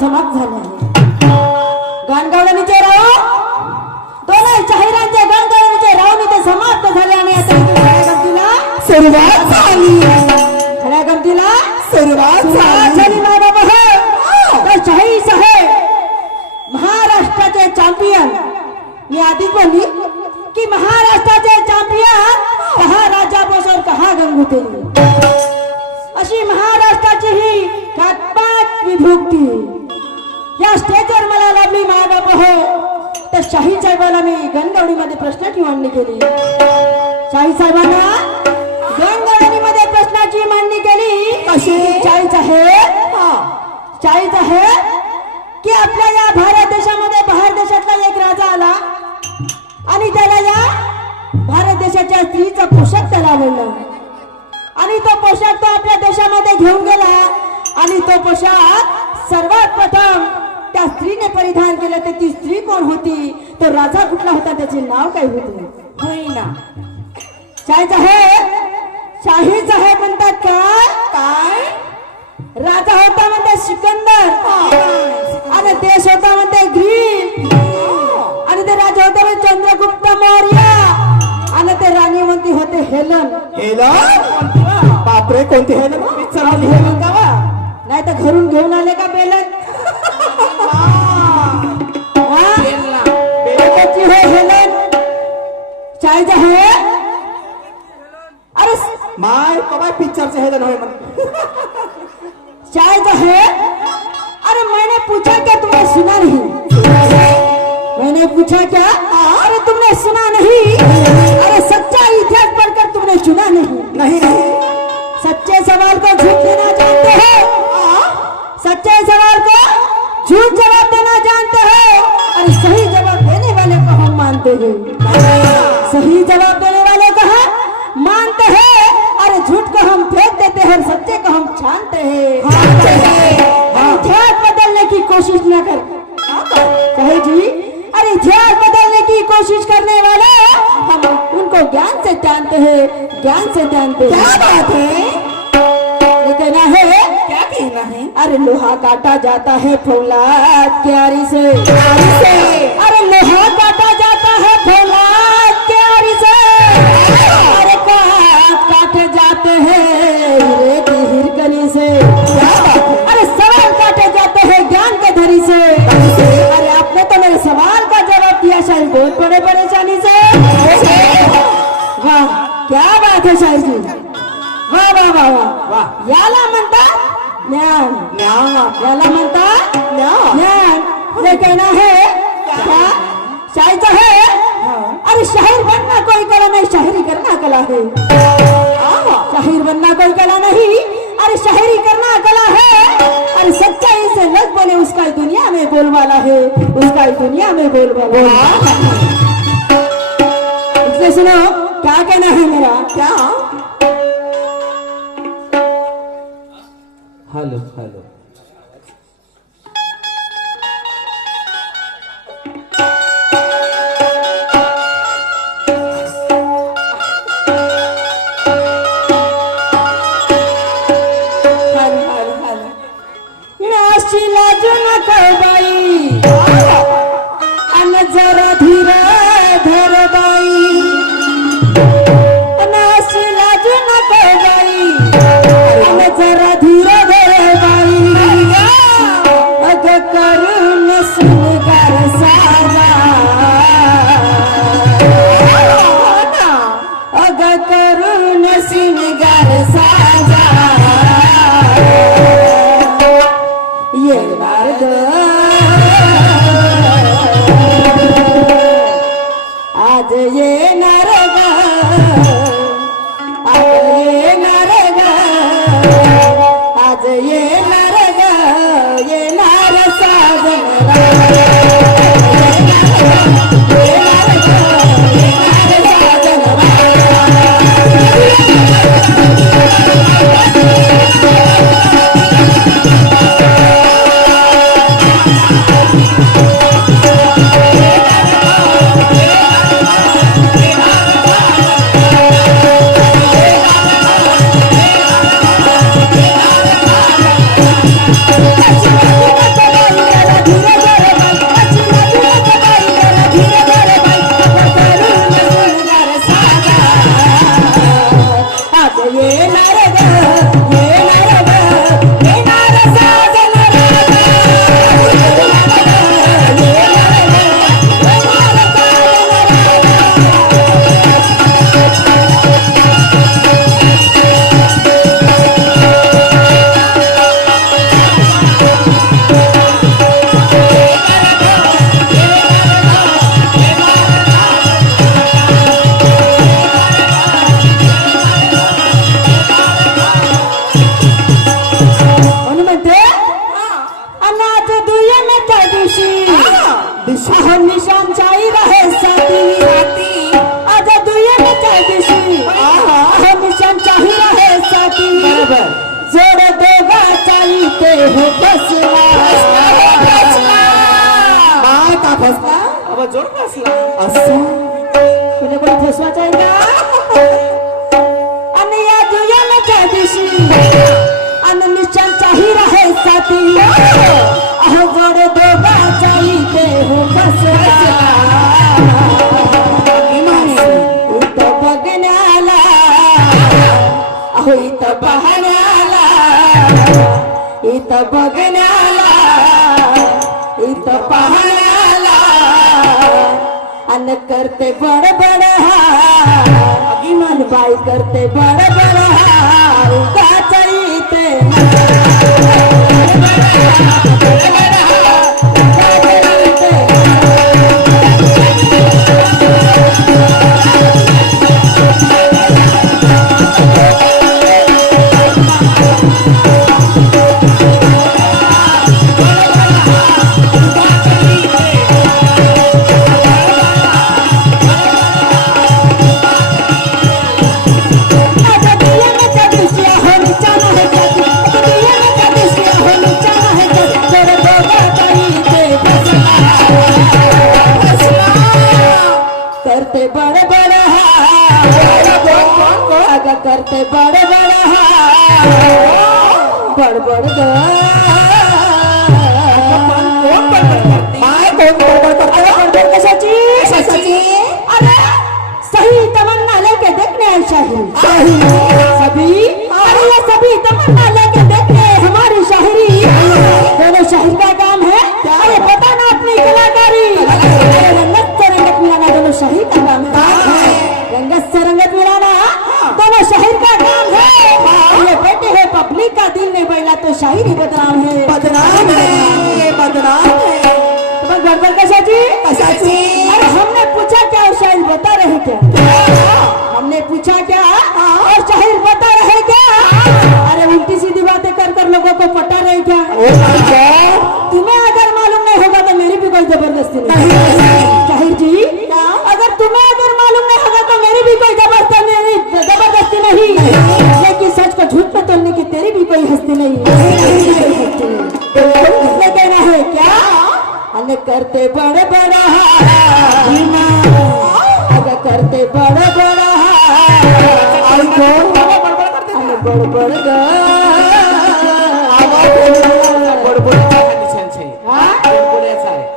समाप्त झाले गाणगावळणीचे राव दोन्ही शाहिरांचे गाणगावळणीचे राव इथे समाप्त झाले आणि आता खऱ्या गमतीला सुरुवात झाली. खऱ्या गमतीला सुरुवात झाली. माझा बहर शाही साहेब महाराष्ट्राचे चॅम्पियन. मी आधी बोलली की महाराष्ट्राचे चॅम्पियन कहा राजा बोस और कहा गंगूते अशी महाराष्ट्राची ही घातपात विभक्ती या स्टेजवर मला लाभली. मायबाप हो तर शाही साहेबांना मी गणगवळीमध्ये प्रश्नाची मांडणी केली. शाही साहेबांना गणगवळीमध्ये प्रश्नाची मांडणी केली. कशी? शाही साहेब की आपल्या या भारत देशामध्ये बाहेर देशातला एक राजा आला आणि त्याला या भारत देशाच्या स्त्रीचा पोशाख त्याला आवडला आणि तो पोशाख तो आपल्या देशामध्ये घेऊन गेला आणि तो पोशाख सर्वात प्रथम त्या स्त्रीने परिधान केलं. तर ती स्त्री कोण होती? तो राजा कुठला होता? त्याचे नाव काय होते? होईना शाही साहेब म्हणतात काय राजा होता म्हणते सिकंदर आणि देश होता म्हणते ग्रीक आणि ते राजा होता म्हणजे चंद्रगुप्त मौर्य आणि ते राणी म्हणती होते हेलन. बापरे कोणती हेलन? पिक्चर मध्ये हेलन का? नाही तर घरून घेऊन आले का बेलन? हेलन चायचा है. अरे माय कबाय पिक्चरचे हेलन होय चायचा है. अरे मैंने पूछा क्या तुमने सुना नहीं? मैंने पूछा क्या? अरे तुमने सुना नहीं? अरे सच्चा इतिहास पढ़कर तुमने सुना नहीं? सच्चे सवाल को झूठ देना जानते हो? सच्चे सवाल को झूठ जवाब देना जानते हो? अरे सही जवाब देने वाले को हम मानते हैं. सही जवाब देने वाले को हम मानते हैं. अरे झूठ को हम फेंक देते हैं, सच्चे को हम छानते हैं. इतिहास बदलने की कोशिश न कर कहे जी. अरे इतिहास बदलने की कोशिश करने वाले हम उनको ज्ञान से जानते हैं, ज्ञान से जानते हैं. क्या बात है? ये कहना है. क्या कहना है? अरे लोहा काटा जाता है फौलाद क्यारी से. अरे लोहा काटा जाता है फौलाद क्यारी से. अरे काटे जाते हैं हीरे की हिरकनी से. अरे सवाल काटे जाते हैं ज्ञान के धरी से. अरे आपने तो मेरे सवाल का जवाब दिया शायद बहुत बड़े परेशानी से. वाह क्या बात है शायद जी. वाह वाह वाह वाह. याला म्हणतात ज्ञान. याला म्हणतात ज्ञान. ये कहना है क्या? शायद है. अरे शाहिर बनना कोई कला नहीं, शायरी करना कला है. शाहिर बनना कोई कला नहीं, अरे शायरी करना कला है. अरे सच्चाई से लग बोले उसका दुनिया में बोलवाला है, उसका दुनिया में बोलवाला है. इसलिए सुनो क्या कहना है मेरा. क्या? हेलो बाई अन जरा धीरे धर बाई. नाशी लाज नको बाई अन जरा धीरे धर बाई. अग करून सुनगार साजा. अग करून सिंगार साजा. येणार ग आज येणार ग. आज येणार ग. आज येणार ग. येणार साजन. येणार ग. येणार साजन. बर जोड दोघा चालते हो बसला माय का फसला अब जोड फसला असं तुला कोणी फसवायचं आहे का आणि या जुयालाच्या दिवशी आणि निशांचाही राहे साथी अहो जोड दोघा चालते हो बसला इथं बघण्याला अहो इथं पाहण्याला इथं बघण्याला इथं पाहण्याला अन करते बडबड हा अभिमान बाई करते बडबड हा उगाच इथे करते बड़ बड़ अग करते बड़ बड़ बड़ बड़ बड़बड़ कशाची अरे सही तमन्ना लेके देखने आई शाहिरी सभी अरे ये सभी तमन्ना लेके देखने हमारी शाहिरी दोनों शाहिर का काम है अरे पता ना अपनी कलाकारी रंगत से रंगत मिलाना दोनों शाहिर का काम है रंगत से रंगत मिलाना दोनों शाहिर का काम है ये बेटे है पब्लिक का दिल नहीं बैला तो शाहिर ही बदनाम है बदनाम है बदनाम है गड़बड़ कशाची अरे हमने पूछा क्या और शाहिर बता रहे क्या हमने पूछा क्या और शाहिर बता रहे क्या अरे उल्टी सीधी बातें कर कर लोगों को पटा रहे क्या तुम्हें अगर मालूम नहीं होगा तो मेरी भी कोई जबरदस्ती नहीं शाहिर जी अगर तुम्हें अगर मालूम नहीं होगा तो मेरी भी कोई जबरदस्ती नहीं लेकिन सच को झूठ में तोड़ने की तेरी भी कोई हस्ती नहीं इसलिए कहना है क्या अन करते बड़ बड़ा अगर करते बड़ बड़ा बड़ बड़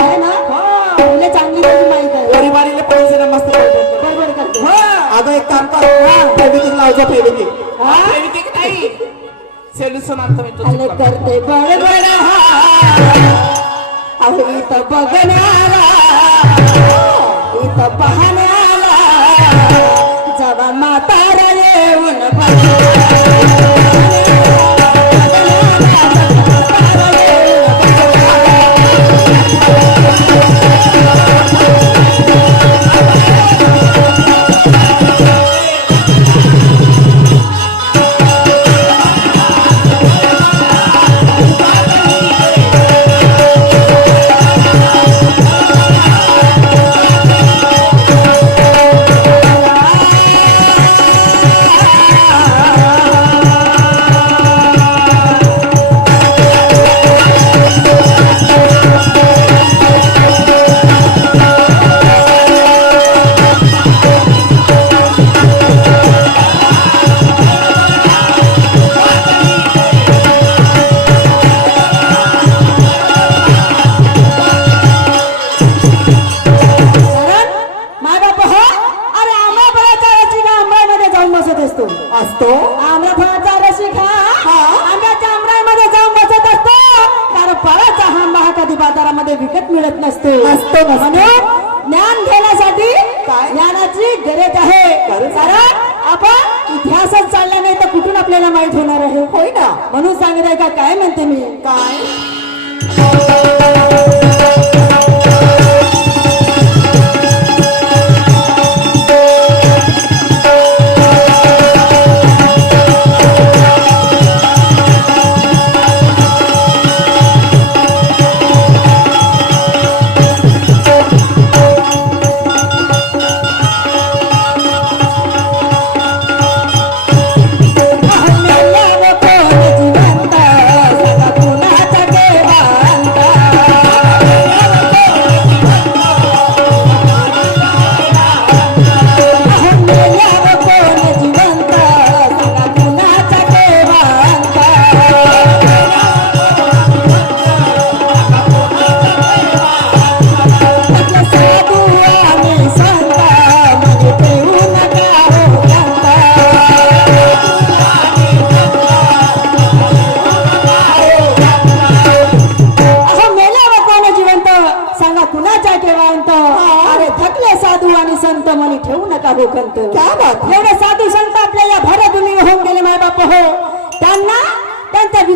आहे ना तुला चांगली गोष्ट माहित आहे पैसे मस्त बडबड करते अगं एक काम कर फेविकिक लावतो फेविकिक फेविकिक नाही सोल्युशन आणतो मी अन तुझं करते बड़ बड़ा अहो इथं बघण्याला इथं पाहण्याला जवा म्हातारा येऊन असतो आम्रफळाचा रसिक हा आंब्याच्या आमराईमध्ये जाऊन बसत असतो कारण फळाचा हा आंबा कधी बाजारामध्ये विकत मिळत नसतो म्हणून ज्ञान घेण्यासाठी ज्ञानाची गरज आहे कारण आपण इतिहासच चालला नाही तर कुठून आपल्याला माहित होणार आहे होय ना म्हणून सांगत आहे का काय म्हणते मी काय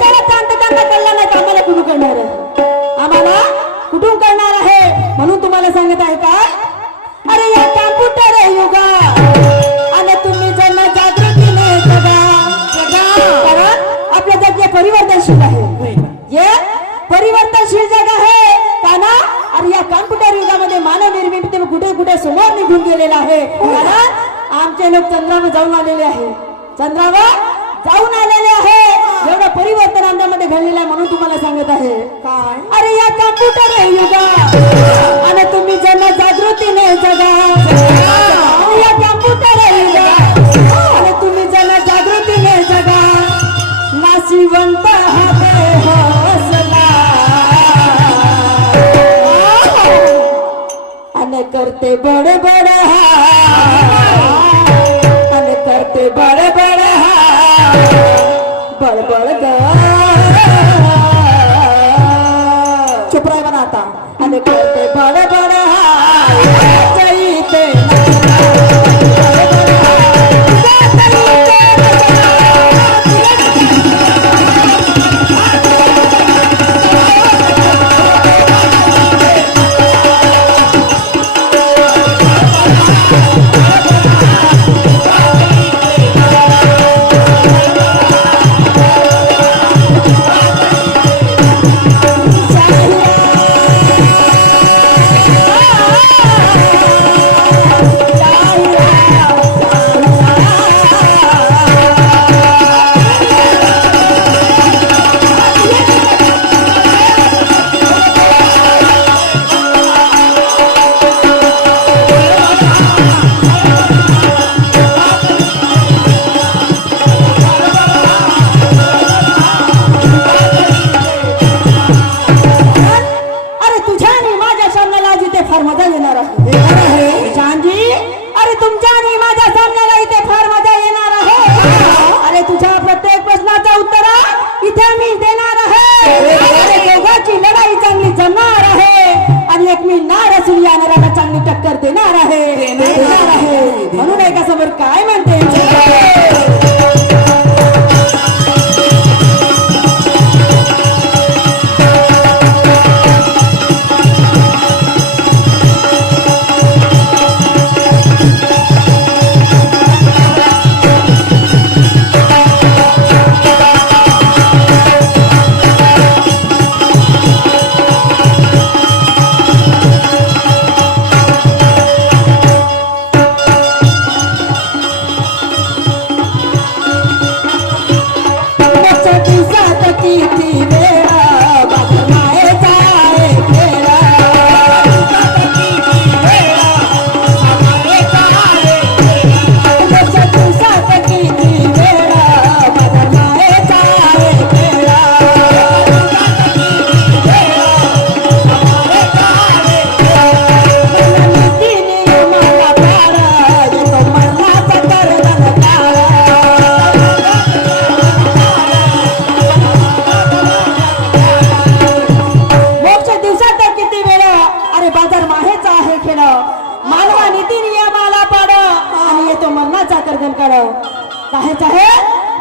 पिकाला तांत त्यांना कळलं नाही तर आम्हाला कुठून करणार आहे? आम्हाला कुठून करणार आहे? म्हणून तुम्हाला सांगत आहे का, अरे या कॉम्प्युटर युगा आणि तुम्ही ज्यांना जागृतीने जगा कारण आपलं जग हे परिवर्तनशील आहे. हे परिवर्तनशील जग आहे का ना? अरे या कॉम्प्युटर युगामध्ये मानव निर्मिती कुठे कुठे समोर निघून गेलेला आहे. कारण आमचे लोक चंद्रावर जाऊन आलेले आहे. चंद्रावर जाऊन आलेले आहे. एवढं परिवर्तन आमच्यामध्ये घडलेलं आहे. म्हणून तुम्हाला सांगत आहे काय, अरे या कॉम्प्युटर युगा आणि तुम्ही ज्यांना जागृतीने जगा या कॉम्प्युटर युगा आणि तुम्ही ज्यांना जागृतीने जगा नाशिवंत हा देह हसला आणि करते बडे बडे आणि करते बडे बडे बडबड ग चुप राय बना आता आणि करते बडे बडे टक्कर देणार आहे. म्हणून एका समोर काय म्हणते,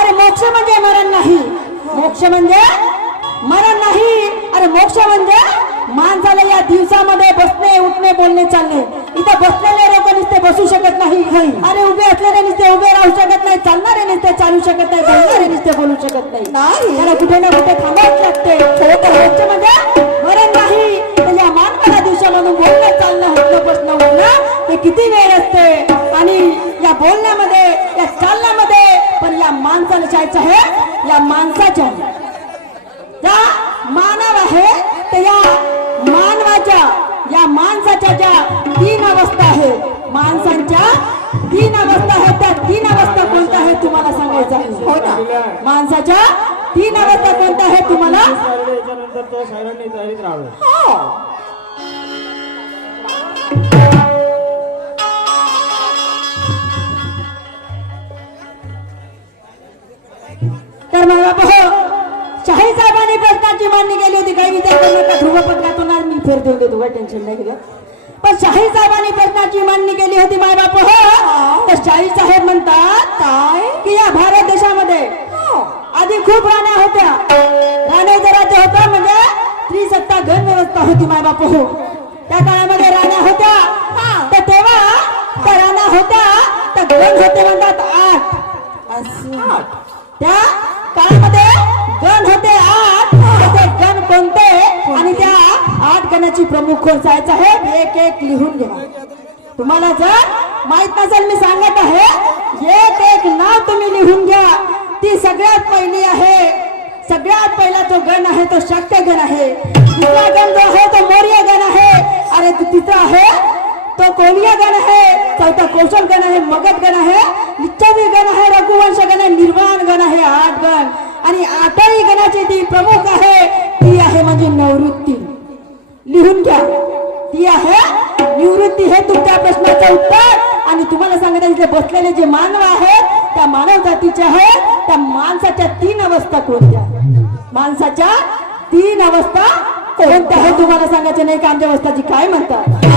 अरे मोक्ष म्हणजे मरण नाही. मोक्ष म्हणजे मरण नाही. अरे मोक्ष म्हणजे माणसाला या दिवसामध्ये बसणे उठणे बोलणे चालणे. इथे बसलेले लोक नुसते बसू शकत नाही. अरे उभे असलेले नुसते उभे राहू शकत नाही. चालणारे नुसते चालू शकत नाही. बोलणारे नुसते बोलू शकत नाही. त्याला कुठे ना कुठे थांबावंच लागते. मोक्ष म्हणजे मरण नाही. तर या मानवाला दिवसामधून बोलणं चालणं उठणं बसणं उठणं हे किती वेळ असते. आणि या बोलण्यामध्ये या चालण्यामध्ये पण या माणसाला जायचं आहे. या माणसाच्या ज्या मानव आहे तर या मानवाच्या या माणसाच्या ज्या 3 अवस्था आहे. माणसांच्या 3 अवस्था आहेत. त्या 3 अवस्था कोणत्या आहेत तुम्हाला सांगायचं आहे. हो ना. माणसाच्या 3 अवस्था कोणत्या आहेत तुम्हाला. हो. तर मला शाही साहेबांनी प्रश्नाची मांडणी केली होती. काही विचार करू नका. ध्रुवपत्रातून आज मी फेर देऊन देतो. काही टेन्शन नाही घेत. पण शाही साहेबांनी प्रश्नाची मांडणी केली होती माय बाप. तर शाही साहेब म्हणतात काय की या भारत देशामध्ये आधी खूप राण्या होत्या. ही सत्ता गण व्यवस्था होती माय बाप हो. त्या काळामध्ये राण्या होत्या तर तेव्हा त्या राण्या होत्या तर गण होते म्हणतात 8. असं त्या काळामध्ये गण होते 8. ते गण कोणते आणि त्या 8 गणाची प्रमुख कोण जायचं आहे एक एक लिहून घ्या. तुम्हाला जर माहित नसेल मी सांगत आहे एक एक नाव तुम्ही लिहून घ्या. ती सगळ्यात पहिली आहे. सगळ्यात पहिला जो गण आहे तो शाक्य गण आहे. दुसरा गण जो आहे तो मौर्य गण आहे. आणि तिसरा आहे तो कोलिया गण आहे. चौथा कौशल गण आहे. मगध गण आहे. लिच्छवी गण आहे. रघुवंश गण आहे. निर्वाण गण आहे. 8 गण आणि 8ही गणाची ती प्रमुख आहे ती आहे म्हणजे निवृत्ती. लिहून घ्या ती आहे निवृत्ती. हे तुमच्या प्रश्नाचं उत्तर. आणि तुम्हाला सांगत इथे बसलेले जे मानव आहेत त्या मानव जातीचे आहेत. त्या माणसाच्या 3 अवस्था कोणत्या? माणसाच्या 3 अवस्था कोणत्या आहे तुम्हाला सांगायचं नाही का आमच्या अवस्थाची काय म्हणतात.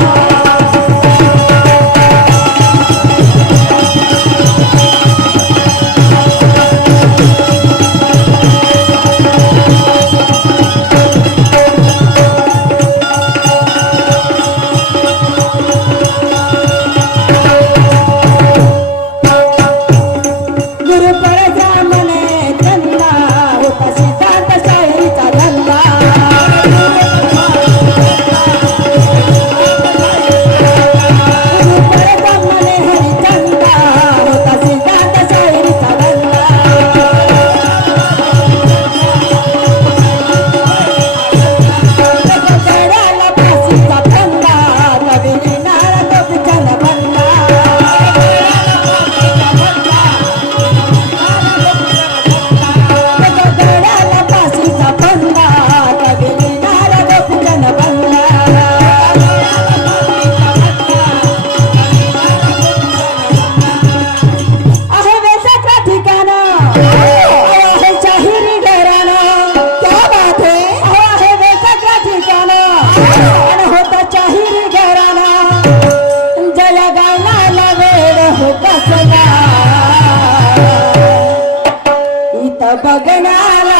बघण्याला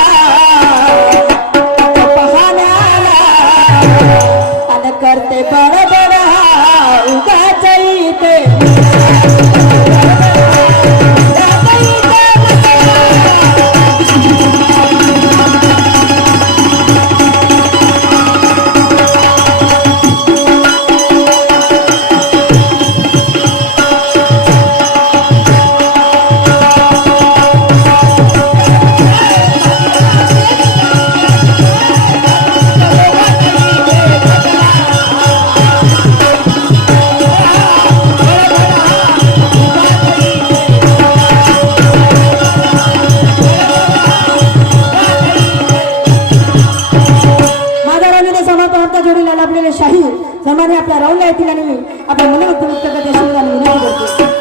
पाहण्याला आणि करते बरोबर उगाच इथे शाहीर समाने आपल्या राऊंडला येतील आणि आपल्या मनोवृत्ती मुक्त करण्याची विनंती करतो.